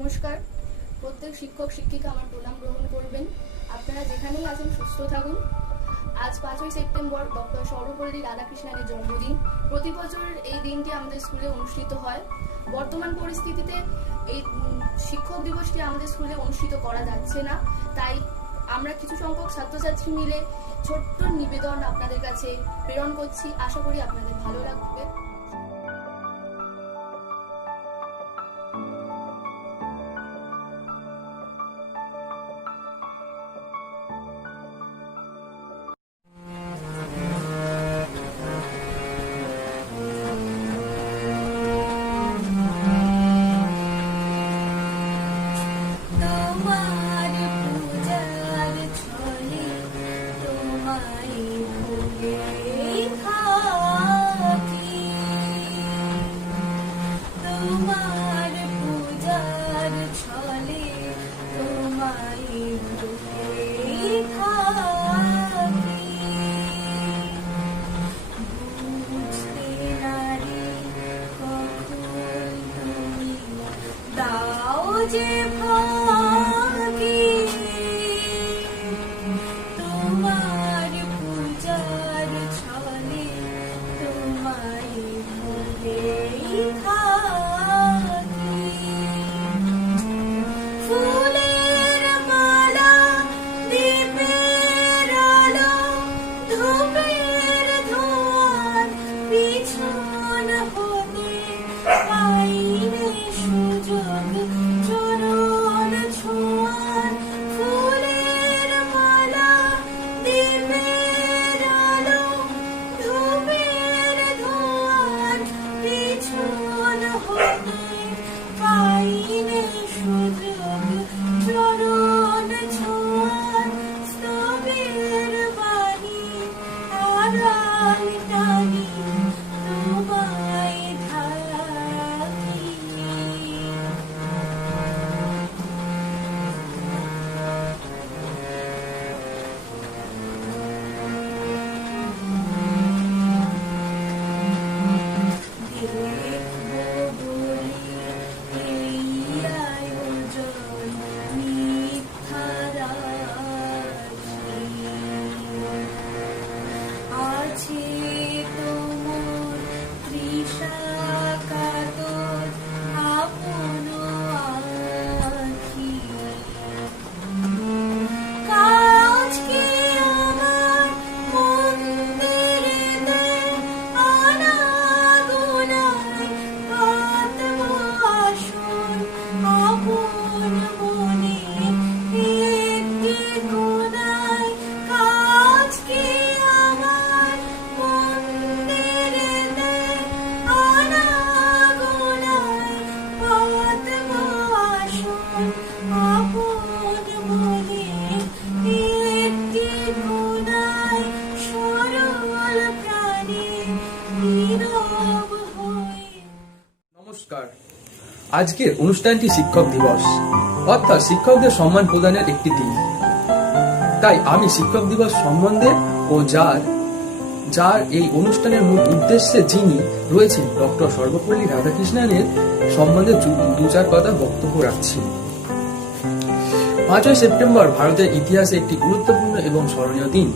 নমস্কার। প্রত্যেক শিক্ষক শিক্ষিকা আমার প্রণাম গ্রহণ করবেন। আপনারা যেখানেই আছেন সুস্থ থাকুন। আজ 5ই সেপ্টেম্বর ডক্টর সর্বপল্লী রাধাকৃষ্ণনের জন্মদিন। প্রতি বছরের এই দিনটি আমাদের স্কুলে অনুষ্ঠিত হয়। বর্তমান পরিস্থিতিতে এই শিক্ষক দিবসটি আমাদের স্কুলে অনুষ্ঠিত করা যাচ্ছে না, তাই আমরা কিছু সংখ্যক ছাত্রছাত্রী মিলে ছোট্ট নিবেদন আপনাদের কাছে প্রেরণ করছি। আশা করি আপনাদের ভালো লাগবে। যে ভাগি তোমার পূজার ছলে তোমায় ভুলেই থাকি। ফুলের মালা, দীপের আলো, ধূপের ধোঁয়ার পিছন হতে পাইনে সুযোগ চরণ ছোঁয়ার। ফুলের মালা, দীপের আলো, ধূপের ধোঁয়ার পিছন হতে পাইনে সুযোগ চরণ ছোঁয়ার। স্তবের বাণী আড়াল টানি তোমায় থাকি। আছে তোমার তৃষা কাতর আপন আখি। কাজ কি আমার মন্দিরে দেয় আনাগোনায় পাতব আসন আপন মনে একটি কোণায়। কাজ কি আমার মন্দিরে দেয় আনাগোনায় পাতব আসন আপন মনে একটি কোণায়। সরল প্রাণে নীরব হয়ে। নমস্কার। আজকের অনুষ্ঠানটি শিক্ষক দিবস, অর্থাৎ শিক্ষকদের সম্মান প্রদানের একটি দিন। তাই আমি শিক্ষক দিবস সম্বন্ধে ও যার এই অনুষ্ঠানের মূল উদ্দেশ্যে যিনি রয়েছেন ডক্টর সর্বপল্লী রাধাকৃষ্ণনের সম্বন্ধে দু চার কথা বক্তব্য রাখছি। 5ই সেপ্টেম্বর ভারতের ইতিহাসে একটি গুরুত্বপূর্ণ এবং স্মরণীয় দিন,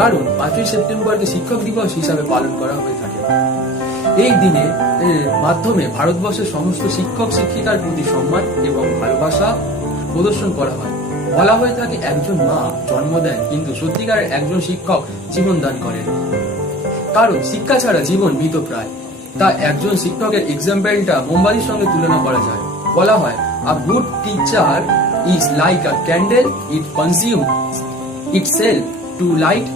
কারণ 5ই সেপ্টেম্বরকে শিক্ষক দিবস হিসাবে পালন করা হয়ে থাকে। এই দিনের মাধ্যমে ভারতবর্ষের সমস্ত শিক্ষক শিক্ষিকার প্রতি সম্মান এবং ভালোবাসা প্রদর্শন করা হয়। বলা হয়ে থাকে একজন মা জন্ম দেন, কিন্তু সত্যিকারের একজন শিক্ষক জীবন দান করেন, কারণ শিক্ষা ছাড়া জীবন মৃতপ্রায়। তা একজন শিক্ষকের এক্সাম্পলটা মোমবাতির সঙ্গে তুলনা করা যায়। বলা হয় a good teacher is like a candle, it consumes itself to light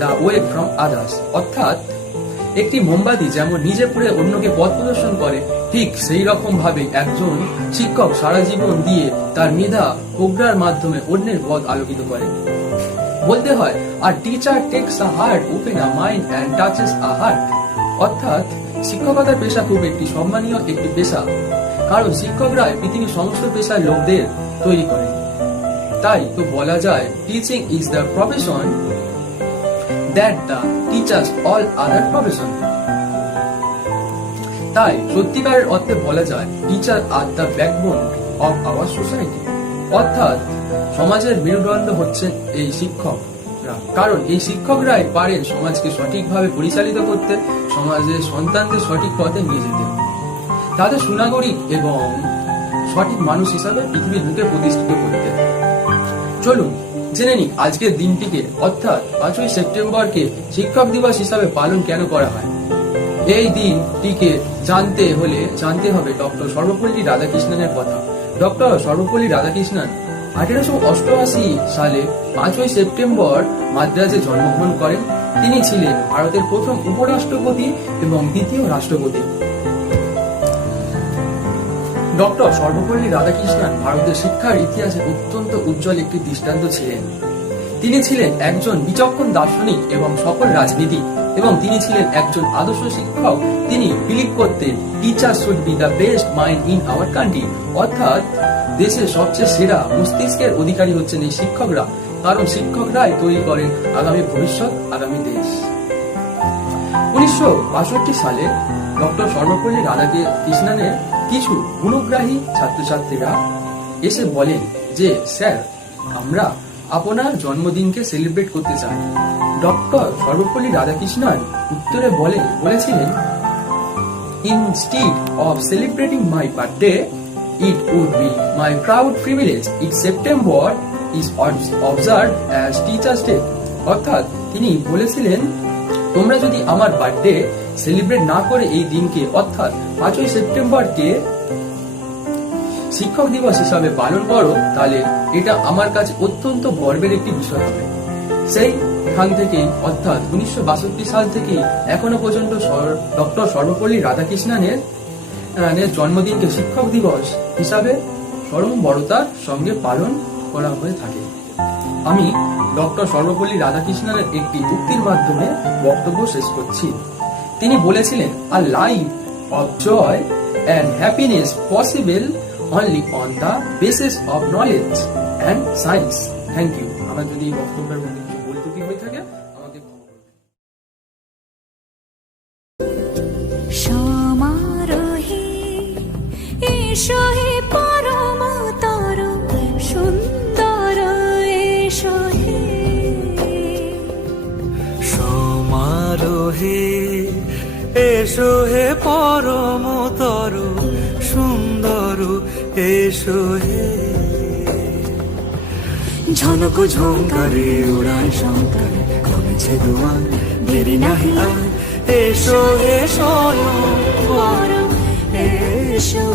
the way from others। অর্থাৎ একটি মোমবাতি যেমন নিজে পুড়ে অন্যকে পথ প্রদর্শন করে, ঠিক সেই রকম ভাবে একজন শিক্ষক সারা জীবন দিয়ে তার মেধা প্রজ্ঞার মাধ্যমে অন্যের পথ আলোকিত করে। বলতে হয় আর teacher takes a heart, open a mind and touches a heart. অর্থাৎ শিক্ষকতার পেশা খুব একটি সম্মানীয় একটি পেশা, কারণ শিক্ষকরা পৃথিবীর সমস্ত পেশার লোকদের তৈরি করে। তাই তো বলা যায় teaching is the profession that the teaches all other profession। তাই সত্যিকারের অর্থে বলা যায় teacher are the backbone of our society. অর্থাৎ সমাজের মেরুদণ্ড হচ্ছেন এই শিক্ষকরা, কারণ এই শিক্ষকরাই পারেন সমাজকে সঠিকভাবে পরিচালিত করতে, সমাজের সন্তানদের সঠিক পথে নিয়ে যেতে, তাদের সুনাগরিক এবং সঠিক মানুষ হিসাবে পৃথিবীর বুকে প্রতিষ্ঠিত করতে। চলুন জেনে নিই আজকের দিনটিকে, অর্থাৎ 5ই সেপ্টেম্বরকে শিক্ষক দিবস হিসাবে পালন কেন করা হয়। এই দিনটিকে জানতে হবে ডক্টর সর্বপল্লী রাধাকৃষ্ণনের কথা। ডক্টর সর্বপল্লী রাধাকৃষ্ণন 1888 সালে 5ই সেপ্টেম্বর মাদ্রাজে জন্মগ্রহণ করেন। তিনি ছিলেন ভারতের প্রথম উপরাষ্ট্রপতি এবং দ্বিতীয় রাষ্ট্রপতি। ডক্টর সর্বপল্লী রাধাকৃষ্ণন ভারতের শিক্ষার ইতিহাসে অত্যন্ত উজ্জ্বল একটি দৃষ্টান্ত ছিলেন। তিনি ছিলেন একজন বিচক্ষণ দার্শনিক এবং সফল রাজনীতিক, এবং তিনি ছিলেন একজন আদর্শ শিক্ষক। তিনি বিলিভ করতেন teacher should be the best mind in our country, অর্থাৎ দেশের সবচেয়ে সেরা মস্তিষ্কের অধিকারী হচ্ছেন এই শিক্ষকরা, কারণ শিক্ষকরাই তৈরি করেন আগামী ভবিষ্যৎ, আগামী দেশ। 1962 সালে ডক্টর সর্বপল্লী রাধাকৃষ্ণনের কিছু গুণগ্রাহী ছাত্রছাত্রীরা এসে বলেন যে স্যার, আমরা আপনার জন্মদিনকে সেলিব্রেট করতে চাই। ডক্টর সর্বপল্লী রাধাকৃষ্ণন উত্তরে বলেছিলেন, instead of celebrating my birthday, it would be my proud privilege if September is observed as Teachers' Day. অর্থাৎ তিনি বলেছিলেন, তোমরা যদি আমার বার্থডে সেলিব্রেট না করে এই দিনকে, অর্থাৎ 5ই সেপ্টেম্বরকে শিক্ষক দিবস হিসাবে পালন করো, তাহলে এটা আমার কাছে অত্যন্ত গর্বের একটি বিষয় হবে। সেইখান থেকেই, অর্থাৎ 1962 সাল থেকে এখনো পর্যন্ত ডক্টর সর্বপল্লী রাধাকৃষ্ণনের জন্মদিনকে শিক্ষক দিবস হিসাবে সড়ম্বরতার সঙ্গে পালন করা হয়ে থাকে। আমি ডক্টর সর্বপল্লী রাধাকৃষ্ণনের একটি উক্তির মাধ্যমে বক্তব্য শেষ করছি। তিনি বলেছিলেন, a life of joy and happiness possible only on the basis of knowledge and science. Thank you. আমার যদি এই বক্তব্যের মধ্যে কিছু ভুল ত্রুটি হয়ে থাকে আমাকে ক্ষমা করবেন। সমারোহে এসো হে পরমতর সুন্দর, এসো হে সমারোহে এসো হে পরমতর সুন্দর, এসো হে ঝনক ঝঙ্কারে উড়ায় শঙ্কর, কমেছে দুয়ার দেরি নাহি আর, এসো হে স্বয়ং এসো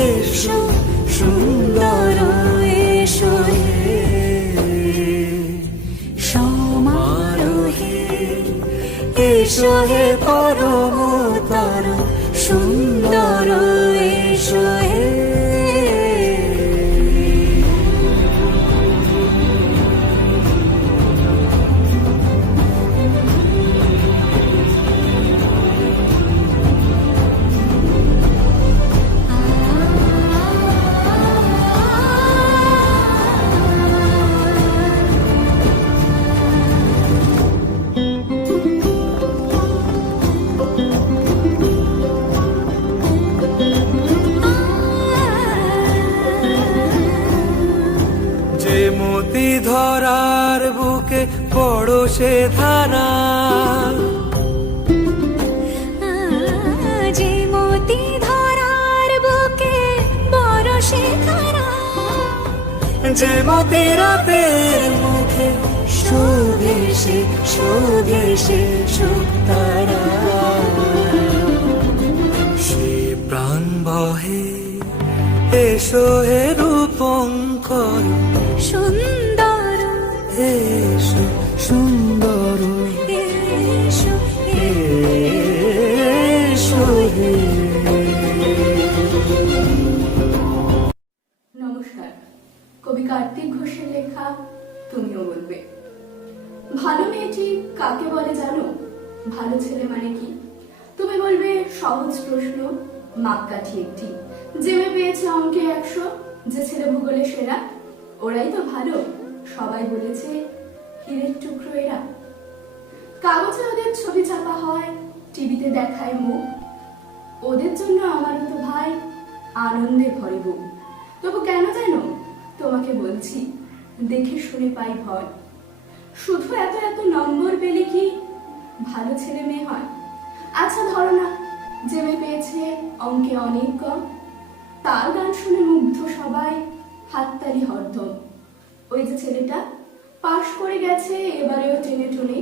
এসো সুন্দর, এসো হে সমারোহে এসো হে পরমতর সুন্দর, এসো হে মতি ধরার বুকে পড়োশে ধারা, যে মতি ধরার বুকে বরসে ধারা, যে মতি রাতের মুখে শোভে সে শোভে সে সুতারা, সে প্রাণ বহে এসো হে রূপঙ্কর সুন্দর, এসো সুন্দর, এসো এসো হে। নমস্কার। কবি কার্তিক ঘোষের লেখা তুমিও বলবে। ভালো মেয়েটি কাকে বলে জানো? ভালো ছেলে মানে কি? তুমি বলবে সহজ প্রশ্ন, মাপকাঠি একটি। যে মেয়ে পেয়েছে অঙ্কে 100, যে ছেলে ভূগোলে সেরা, ওরাই তো ভালো। সবাই বলেছে হীরের টুকরো এরা। কাগজে ওদের ছবি ছাপা হয়, টিভিতে দেখায় মুখ। ওদের জন্য আমারও তো ভাই আনন্দে ভরে বুক। তবু তোমাকে বলছি, দেখে শুনে পাই ভয়। শুধু এত এত নম্বর পেলে কি ভালো ছেলে মেয়ে হয়? আচ্ছা ধরো না, যে মেয়ে পেয়েছে অঙ্কে অনেক কম, তার গান শুনে মুগ্ধ সবাই, হাততালি হরদম। ওই যে ছেলেটা পাশ করে গেছে এবারেও টেনে টুনে,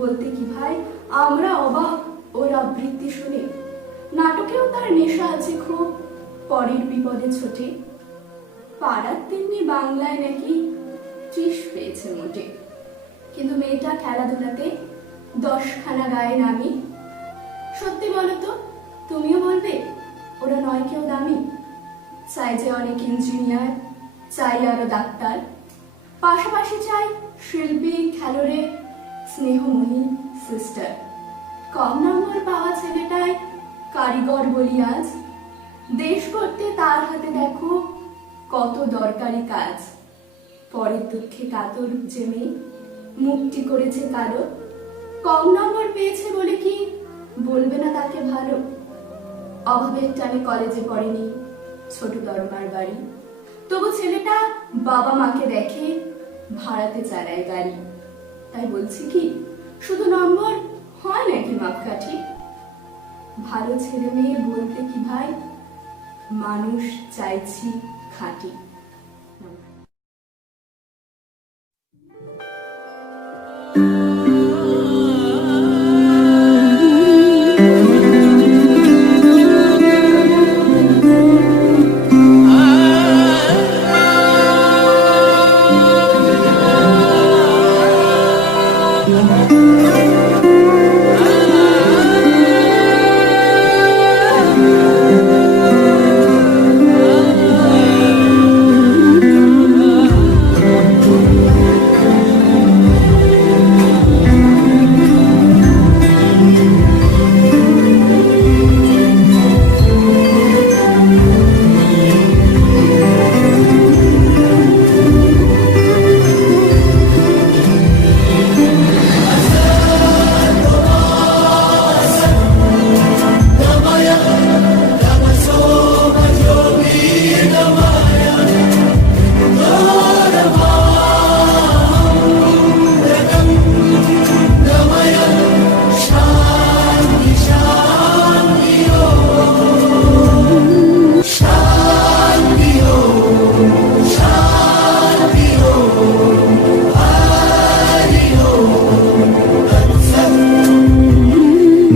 বলতে কি ভাই আমরা অবাক ওর আবৃত্তি শুনে। নাটকেও তার নেশা আছে খুব, পরের বিপদে ছোটে। পাড়ার তেমনি বাংলায় নাকি 30 পেয়েছে মোটে। কিন্তু মেয়েটা খেলাধুলাতে 10খানা গায়ে নামি। সত্যি বলো তো, তুমিও বলবে ওরা নয় কেউ দামি? চাই যে অনেক ইঞ্জিনিয়ার, চাই আরো ডাক্তার, পাশাপাশি চাই শিল্পী, খেলোরে, স্নেহময়ী সিস্টার। কম নম্বর পাওয়া ছেলেটাই কারিগর বলি আজ, দেশ করতে তার হাতে দেখো কত দরকারি কাজ। পরের দুঃখে কাতর যে মেয়ে মুক্তি করেছে কালো, কম নম্বর পেয়েছে বলে কি বলবে না তাকে ভালো? অভাবের টানে কলেজে পড়েনি, ছোট দরমার বাড়ি, তবু ছেলেটা বাবা মাকে দেখে, ভাড়াতে চালায় গাড়ি। তাই বলছি কি শুধু নম্বর হয় নাকি মাপকাঠি? ভালো ছেলে মেয়ে বলতে কি ভাই, মানুষ চাইছি খাঁটি।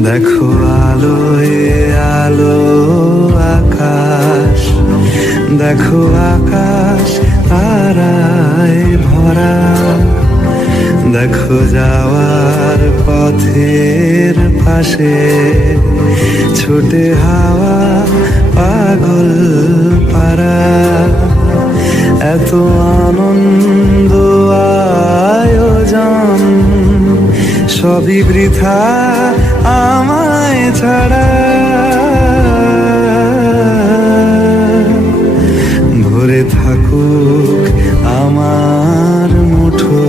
দেখো আলোয় আলো আকাশ, দেখো আকাশ তারায় ভরা, দেখো যাওয়ার পথের পাশে ছোটে হাওয়া পাগল পারা। এত আনন্দ আয়োজন সবই বৃথা আমায় ছাড়া। ভরে থাকুক আমার মুঠো,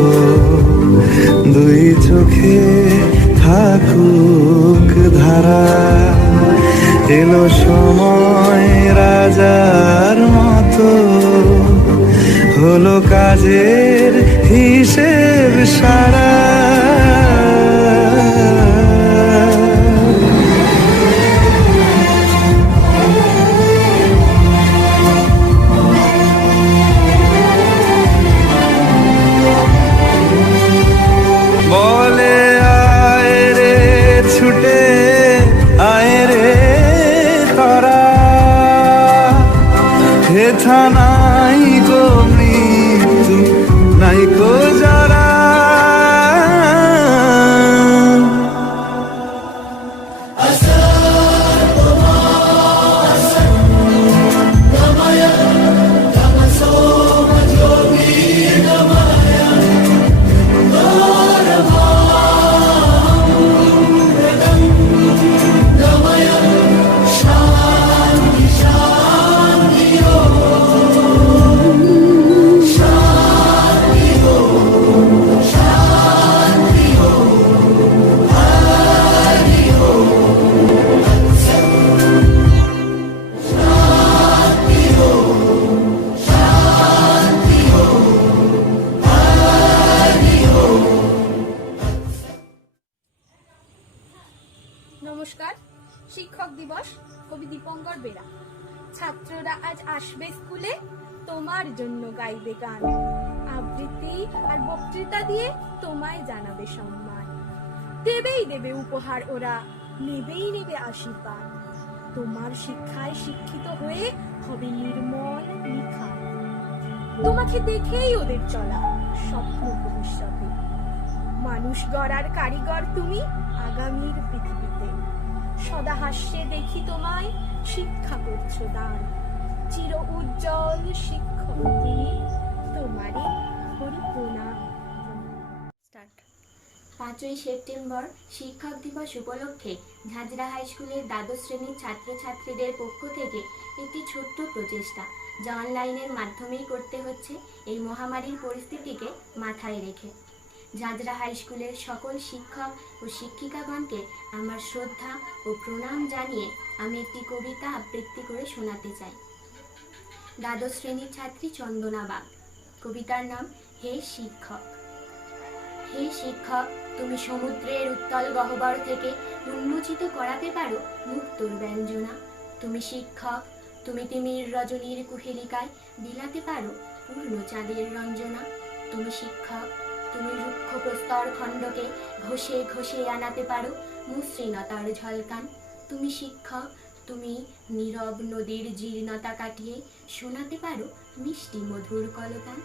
দুই চোখে থাকুক ধারা। এলো সময় রাজার মতো, হলো কাজের হিসেব সারা। বলে আয় রে ছুটে আয় রে তারা, হেথা নাই গো মৃত্যু নাই গো যারা। দিবস, কবি দীপঙ্কর বেরা। ছাত্ররা আজ আসবে স্কুলে, তোমার জন্য গাইবে গান, আবৃত্তি আর বক্তৃতা দিয়ে তোমায় জানাবে সম্মান। দেবেই দেবে উপহার ওরা, নেবেই নেবে আশীর্বাদ। তোমার শিক্ষায় শিক্ষিত হয়ে হবে নির্মল নিখাদ। তোমাকে দেখেই ওদের চলা স্বপ্ন ভবিষ্যতে। মানুষ গড়ার কারিগর তুমি আগামীর পৃথিবীতে। সদা হাস্যে দেখি তোমায়, শিক্ষা করছো দান। চির উজ্জ্বল শিক্ষক তুমি, তোমারই করি প্রণাম। স্টার্ট। 5ই সেপ্টেম্বর শিক্ষক দিবস উপলক্ষে ঝাঁঝরা হাই স্কুলের দ্বাদশ শ্রেণীর ছাত্রছাত্রীদের পক্ষ থেকে একটি ছোট্ট প্রচেষ্টা, যা অনলাইনের মাধ্যমেই করতে হচ্ছে এই মহামারীর পরিস্থিতিকে মাথায় রেখে। ঝাঁঝরা হাই স্কুলের সকল শিক্ষক ও শিক্ষিকাগণকে আমার শ্রদ্ধা ও প্রণাম জানিয়ে আমি একটি কবিতা আবৃত্তি করে শোনাতে চাই। দ্বাদশ শ্রেণীর ছাত্রী চন্দনা বাগ। কবিতার নাম হে শিক্ষক। হে শিক্ষক, তুমি সমুদ্রের উত্তাল গহ্বর থেকে উন্মোচিত করাতে পারো মুক্তোর ব্যঞ্জনা। তুমি শিক্ষক, তুমি তিমির রজনীর কুহেলিকায় বিলাতে পারো পূর্ণ চাঁদের রঞ্জনা। তুমি শিক্ষক, তুমি রুক্ষ প্রস্তর খণ্ডকে ঘষে ঘষে আনাতে পারো মসৃণতার ঝলকান। তুমি শিক্ষক, তুমি নীরব নদীর জীর্ণতা কাটিয়ে শোনাতে পারো মিষ্টি মধুর কলতান।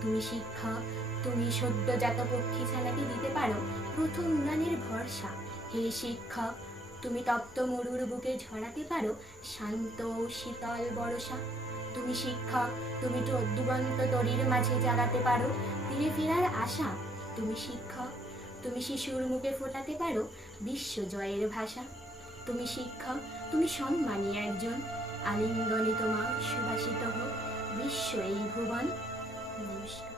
তুমি শিক্ষক, তুমি সদ্যজাত পক্ষী ছানাকে দিতে পারো প্রথম উড়ানের ভরসা। হে শিক্ষক, তুমি তপ্ত মরুর বুকে ঝরাতে পারো শান্ত শীতল বরষা। তুমি শিক্ষক, তুমি দুবন্ত তরীর মাঝে জাগাতে পারো ফিরে ফেরার আশা। তুমি শিক্ষক, তুমি শিশুর মুখে ফোটাতে পারো বিশ্বজয়ের ভাষা। তুমি শিক্ষক, তুমি সম্মানী একজন, আলিঙ্গনে তোমার সুবাসিত হোক বিশ্ব এই ভুবন। নমস্কার।